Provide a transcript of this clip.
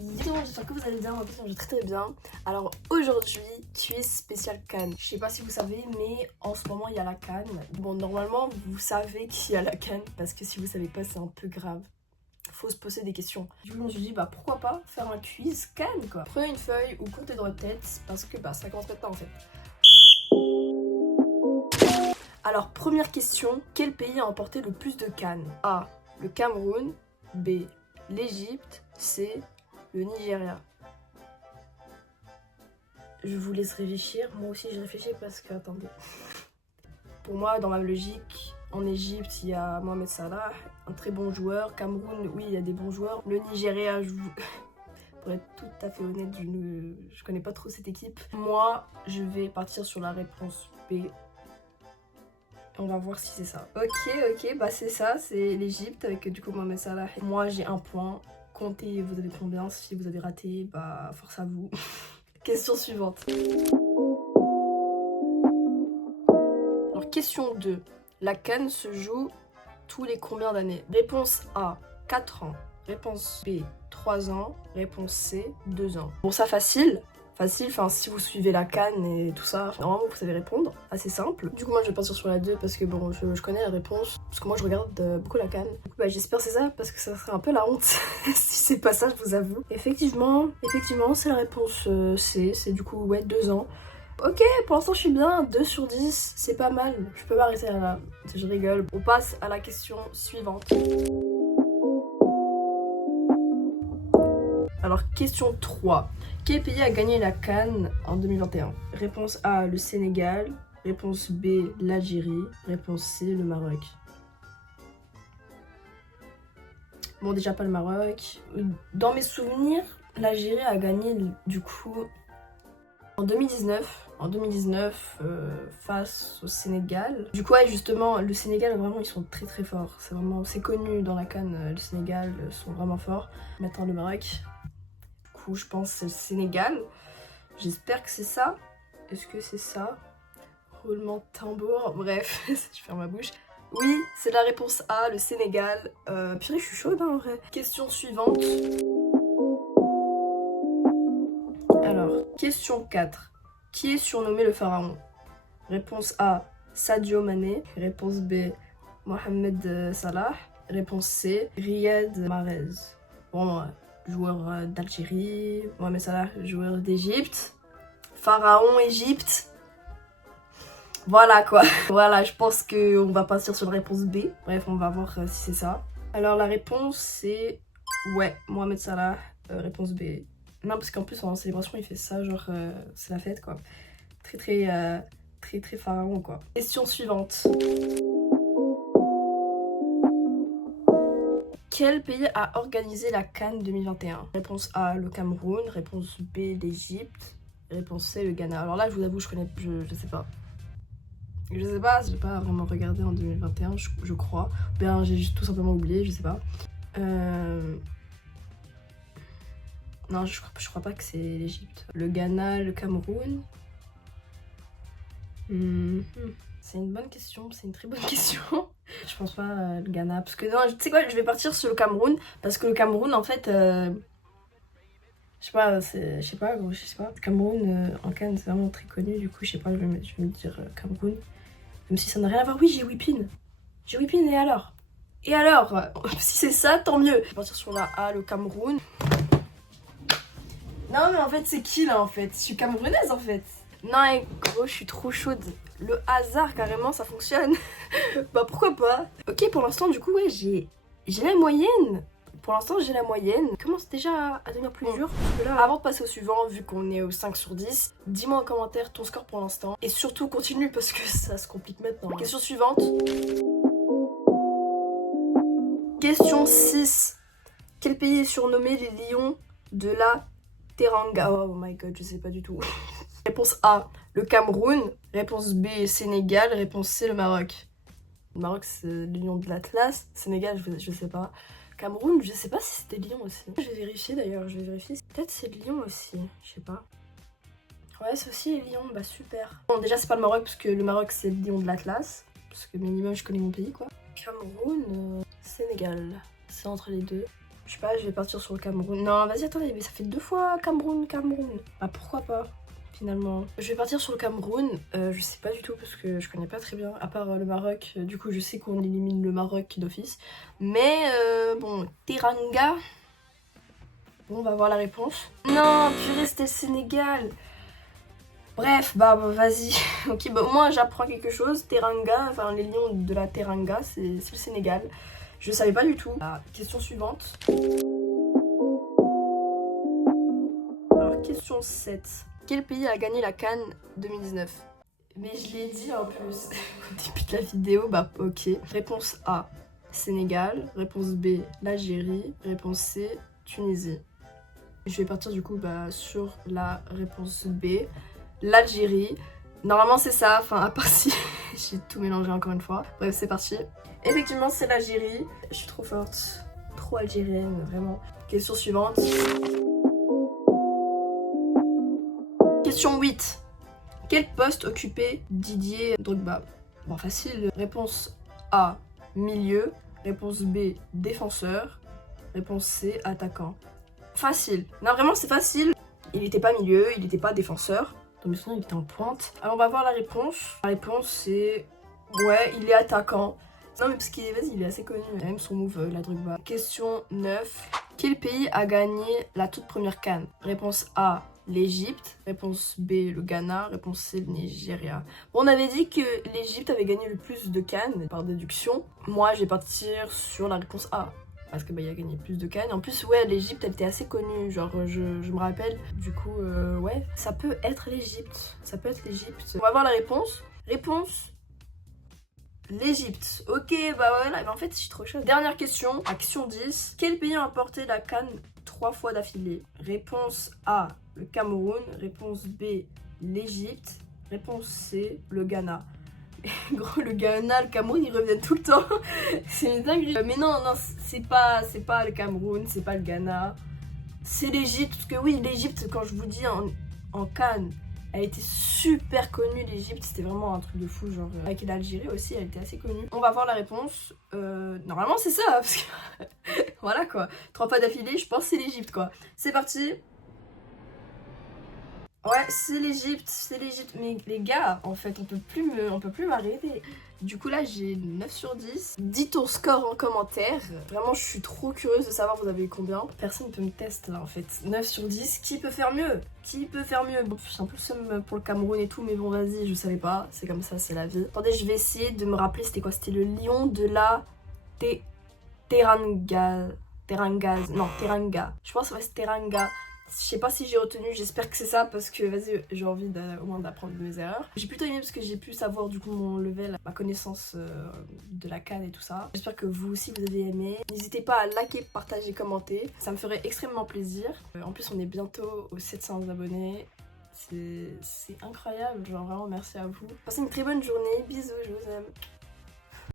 Yo, j'espère que vous allez bien, moi je vais très bien. Alors aujourd'hui, quiz spécial CAN. Je sais pas si vous savez, mais en ce moment il y a la CAN. Bon, normalement vous savez qu'il y a la CAN, parce que si vous savez pas, c'est un peu grave. Faut se poser des questions. Du coup, je me suis dit, bah pourquoi pas faire un quiz CAN quoi. Prenez une feuille ou comptez dans votre tête, parce que bah ça commence maintenant en fait. Alors, première question, quel pays a emporté le plus de CAN? A. Le Cameroun. B. L'Égypte. C. Le Nigeria. Je vous laisse réfléchir. Moi aussi, je réfléchis parce que, attendez. Pour moi, dans ma logique, en Égypte, il y a Mohamed Salah, un très bon joueur. Cameroun, oui, il y a des bons joueurs. Le Nigeria, pour être tout à fait honnête, je connais pas trop cette équipe. Moi, je vais partir sur la réponse B. On va voir si c'est ça. Ok, bah c'est ça, c'est l'Égypte avec du coup Mohamed Salah. Moi, j'ai un point. Comptez, vous avez combien? Si vous avez raté, bah force à vous. Question suivante. Alors, question 2. La CAN se joue tous les combien d'années? Réponse A, 4 ans. Réponse B, 3 ans. Réponse C, 2 ans. Bon, ça facile. Facile, enfin si vous suivez la CAN et tout ça, normalement vous savez répondre, assez simple. Du coup moi je vais partir sur la 2 parce que bon je connais la réponse, parce que moi je regarde beaucoup la CAN. Du coup bah j'espère c'est ça, parce que ça serait un peu la honte si c'est pas ça, je vous avoue. Effectivement c'est la réponse C, c'est du coup ouais 2 ans. Ok, pour l'instant je suis bien, 2 sur 10, c'est pas mal, je peux m'arrêter là, je rigole. On passe à la question suivante. Alors, question 3. Quel pays a gagné la CAN en 2021? Réponse A, le Sénégal. Réponse B, l'Algérie. Réponse C, le Maroc. Bon, déjà pas le Maroc. Dans mes souvenirs, l'Algérie a gagné du coup en 2019. En 2019, face au Sénégal. Du coup, ouais, justement, le Sénégal, vraiment, ils sont très très forts. C'est connu dans la CAN, le Sénégal sont vraiment forts. Maintenant, le Maroc. Je pense que c'est le Sénégal. J'espère que c'est ça. Est-ce que c'est ça? Roulement de tambour. Bref, je ferme ma bouche. Oui, c'est la réponse A, le Sénégal. Purée, je suis chaude hein, en vrai. Question suivante. Alors, question 4. Qui est surnommé le pharaon? Réponse A, Sadio Mané. Réponse B, Mohamed Salah. Réponse C, Riyad Mahrez. Bon, joueur d'Algérie, Mohamed Salah, joueur d'Égypte, Pharaon Égypte. Voilà quoi. Voilà, je pense qu'on va partir sur la réponse B. Bref, on va voir si c'est ça. Alors la réponse c'est ouais, Mohamed Salah, réponse B. Non, parce qu'en plus en célébration il fait ça, genre c'est la fête quoi. Très pharaon quoi. Question suivante. Quel pays a organisé la CAN 2021? Réponse A, le Cameroun. Réponse B, l'Égypte. Réponse C, le Ghana. Alors là, je vous avoue, je sais pas. Je sais pas, j'ai pas vraiment regardé en 2021, je crois. Ou bien j'ai juste tout simplement oublié, je sais pas. Non, je crois pas que c'est l'Égypte. Le Ghana, le Cameroun. C'est une bonne question, c'est une très bonne question. Je pense pas le Ghana, parce que non, tu sais quoi, je vais partir sur le Cameroun, parce que le Cameroun en fait, je sais pas, gros, je sais pas. Le Cameroun en CAN c'est vraiment très connu, du coup je sais pas, je vais me dire Cameroun. Même si ça n'a rien à voir, oui j'ai Whippin. J'ai Whippin et alors? Et alors si c'est ça, tant mieux. Je vais partir sur la A, le Cameroun. Non mais en fait c'est qui là en fait? Je suis camerounaise en fait. Non et gros je suis trop chaude. Le hasard carrément ça fonctionne. Bah pourquoi pas. Ok pour l'instant du coup ouais j'ai la moyenne. Pour l'instant j'ai la moyenne. Commence déjà à devenir plus dur. Là, avant de passer au suivant, vu qu'on est au 5 sur 10, dis-moi en commentaire ton score pour l'instant. Et surtout continue parce que ça se complique maintenant. Question suivante. Question 6. Quel pays est surnommé les lions de la Teranga? Oh my god, je sais pas du tout. Réponse A, le Cameroun. Réponse B, Sénégal. Réponse C, le Maroc. Le Maroc, c'est le lion de l'Atlas. Sénégal, je sais pas. Cameroun, je sais pas si c'était lion aussi. Je vais vérifier d'ailleurs, je vais vérifier. Peut-être c'est lion aussi, je sais pas. Ouais, c'est aussi les lions, bah super. Bon, déjà, c'est pas le Maroc, parce que le Maroc, c'est le lion de l'Atlas. Parce que minimum, je connais mon pays, quoi. Cameroun, Sénégal. C'est entre les deux. Je sais pas, je vais partir sur le Cameroun. Non, vas-y, attendez, mais ça fait 2 fois Cameroun. Bah pourquoi pas, finalement. Je vais partir sur le Cameroun, je sais pas du tout parce que je connais pas très bien, à part le Maroc. Du coup, je sais qu'on élimine le Maroc d'office. Mais bon, Teranga. Bon, on va voir la réponse. Non, purée, c'était le Sénégal. Bref, bah vas-y. Ok, bah au moins j'apprends quelque chose. Teranga, enfin les lions de la Teranga, c'est le Sénégal. Je savais pas du tout. Ah, question suivante. Alors, question 7. Quel pays a gagné la CAN 2019? Mais je l'ai dit en plus au début de la vidéo, bah ok. Réponse A, Sénégal. Réponse B, l'Algérie. Réponse C, Tunisie. Je vais partir du coup bah, sur la réponse B, l'Algérie. Normalement c'est ça, enfin à part si j'ai tout mélangé encore une fois. Bref, c'est parti. Effectivement, c'est l'Algérie. Je suis trop forte, trop algérienne, vraiment. Question suivante. Question 8. Quel poste occupait Didier Drogba? Bon, facile. Réponse A, milieu. Réponse B, défenseur. Réponse C, attaquant. Facile. Non, vraiment, c'est facile. Il était pas milieu, il était pas défenseur. Dans mes souvenirs, il était en pointe. Alors, on va voir la réponse. La réponse, c'est... Ouais, il est attaquant. Non, mais parce qu'il est, vas-y, il est assez connu. Il a même son move, la Drogba. Question 9. Quel pays a gagné la toute première CAN? Réponse A, l'Égypte. Réponse B, le Ghana. Réponse C, le Nigeria. Bon, on avait dit que l'Égypte avait gagné le plus de CAN, par déduction. Moi, je vais partir sur la réponse A. Parce que bah, il a gagné plus de CAN. En plus, ouais, l'Égypte, elle était assez connue. Genre, je me rappelle. Du coup, ouais, ça peut être l'Égypte. Ça peut être l'Égypte. On va voir la réponse. Réponse l'Égypte. Ok, bah voilà. Mais en fait, je suis trop chaude. Dernière question. Question 10. Quel pays a remporté la CAN 3 fois d'affilée? Réponse A, le Cameroun. Réponse B, l'Égypte. Réponse C, le Ghana. Gros, le Ghana, le Cameroun, ils reviennent tout le temps. C'est une dinguerie. Mais non, c'est pas le Cameroun, c'est pas le Ghana. C'est l'Égypte. Parce que oui, l'Égypte, quand je vous dis en CAN, elle était super connue, l'Égypte. C'était vraiment un truc de fou. Genre, avec l'Algérie aussi, elle était assez connue. On va voir la réponse. Normalement, c'est ça. Parce que voilà quoi. 3 fois d'affilée, je pense que c'est l'Égypte quoi. C'est parti. Ouais, c'est l'Égypte. Mais les gars, en fait, on peut plus m'arrêter. Du coup, là, j'ai 9 sur 10. Dis ton score en commentaire. Vraiment, je suis trop curieuse de savoir vous avez eu combien. Personne ne peut me tester, là, en fait. 9 sur 10. Qui peut faire mieux? Bon, je suis un peu le seum pour le Cameroun et tout, mais bon, vas-y, je savais pas. C'est comme ça, c'est la vie. Attendez, je vais essayer de me rappeler, c'était quoi? C'était le lion de la Teranga. Non, Teranga. Je pense que c'est Teranga. Je sais pas si j'ai retenu, j'espère que c'est ça parce que vas-y, j'ai envie au moins d'apprendre de mes erreurs. J'ai plutôt aimé parce que j'ai pu savoir du coup mon level, ma connaissance de la CAN et tout ça. J'espère que vous aussi vous avez aimé. N'hésitez pas à liker, partager, commenter. Ça me ferait extrêmement plaisir. En plus on est bientôt aux 700 abonnés. C'est incroyable, genre vraiment merci à vous. Passez une très bonne journée, bisous, je vous aime.